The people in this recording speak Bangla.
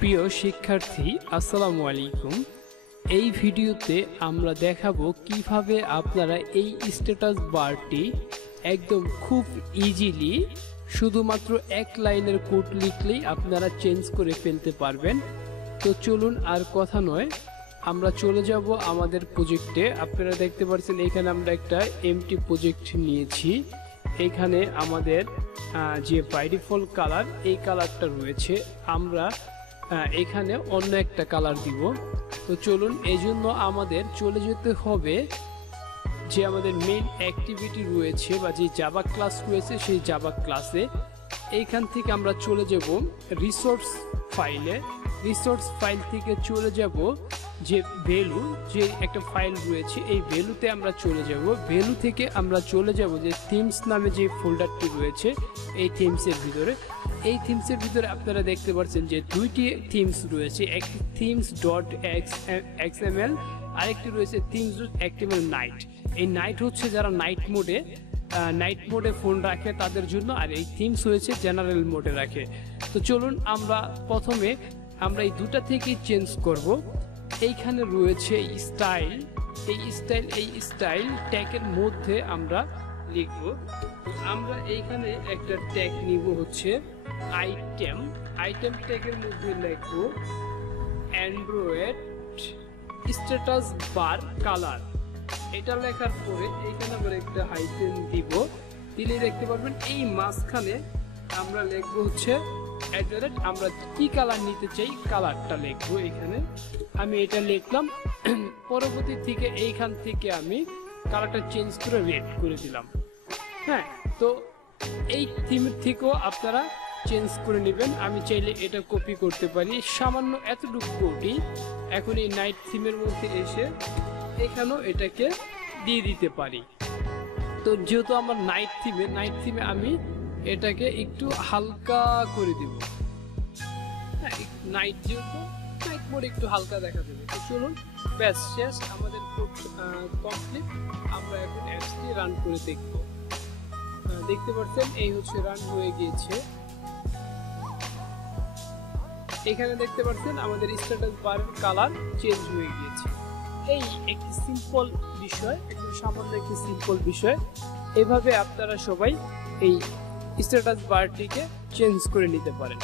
প্রিয় শিক্ষার্থী, আসসালামু আলাইকুম। এই ভিডিওতে আমরা দেখাবো কিভাবে আপনারা এই স্ট্যাটাস বারটি একদম খুব ইজিলি শুধুমাত্র এক লাইনের কোড লিখলেই আপনারা চেঞ্জ করে ফেলতে পারবেন। তো চলুন আর কথা নয়, আমরা চলে যাব আমাদের প্রজেক্টে। আপনারা দেখতে পাচ্ছেন এখানে আমরা একটা এমটি প্রজেক্ট নিয়েছি। এখানে আমাদের যে বাই ডিফল্ট কালার, এই কালারটা রয়েছে, আমরা এখানে অন্য একটা কালার দিব। তো চলুন, এই জন্য আমাদের চলে যেতে হবে যে আমাদের মেইন অ্যাক্টিভিটি রয়েছে বা যে জাভা ক্লাস রয়েছে, সেই জাভা ক্লাসে। এইখান থেকে আমরা চলে যাব রিসোর্স ফাইলে। রিসোর্স ফাইল থেকে চলে যাব যে ভ্যালু, যে একটা ফাইল রয়েছে, এই ভ্যালুতে আমরা চলে যাব। ভ্যালু থেকে আমরা চলে যাব যে থিমস নামে যে ফোল্ডারটি রয়েছে, এই থিমসের ভিতরে। এই থিমসের ভিতরে আপনারা দেখতে পাচ্ছেন যে দুইটি থিমস রয়েছে, একটি থিমস ডট এক্সএমএল, আরেকটি রয়েছে থিমস ডট এক্সএমএল নাইট। এই নাইট হচ্ছে যারা নাইট মোডে ফোন রাখে তাদের জন্য, আর এই থিমস হয়েছে জেনারেল মোডে রাখে। তো চলুন আমরা প্রথমে এই দুটা থেকে চেঞ্জ করব। এইখানে রয়েছে স্টাইল, এই স্টাইল ট্যাগের মধ্যে আমরা লিখব। আমরা এইখানে একটা ট্যাগ নিব হচ্ছে আইটেম ট্যাগের মধ্যে লিখব অ্যান্ড্রয়েড স্ট্যাটাস বার কালার। এটা লেখার পরে এইখানে আমরা একটা হাইফেন দিব, দিলে দেখতে পারবেন এই মাঝখানে আমরা লিখব হচ্ছে অ্যাড্রেস। আমরা কি কালার নিতে চাই কালারটা লিখবো। এখানে আমি এটা লিখলাম। পরবর্তী থেকে এইখান থেকে আমি কালারটা চেঞ্জ করে রেড করে দিলাম। হ্যাঁ, তো এই থিম থেকেও আপনারা চেঞ্জ করে নেবেন। আমি চাইলে এটা কপি করতে পারি, সামান্য এতটুকু কোডই। এখন এই নাইট থিমের মধ্যে এসে এখানেও এটাকে দিয়ে দিতে পারি। তো যেহেতু আমার নাইট থিমে আমি এটাকে একটু হালকা করে দিব। হ্যাঁ, নাইট মোড একটু হালকা দেখা দেবে। তো চলুন, ব্যাস শেষ, আমাদের কোড কমপ্লিট। আমরা এখন অ্যাপসটি রান করে দেখব। দেখতে পাচ্ছেন এই হচ্ছে রান হয়ে গিয়েছে। এখানে দেখতে পাচ্ছেন আমাদের স্ট্যাটাস বারের কালার চেঞ্জ হয়ে গিয়েছে। এই একটি সিম্পল বিষয়, একদম সামান্য একটি সিম্পল বিষয়। এভাবে আপনারা সবাই এই স্ট্যাটাস বারটিকে চেঞ্জ করে নিতে পারেন।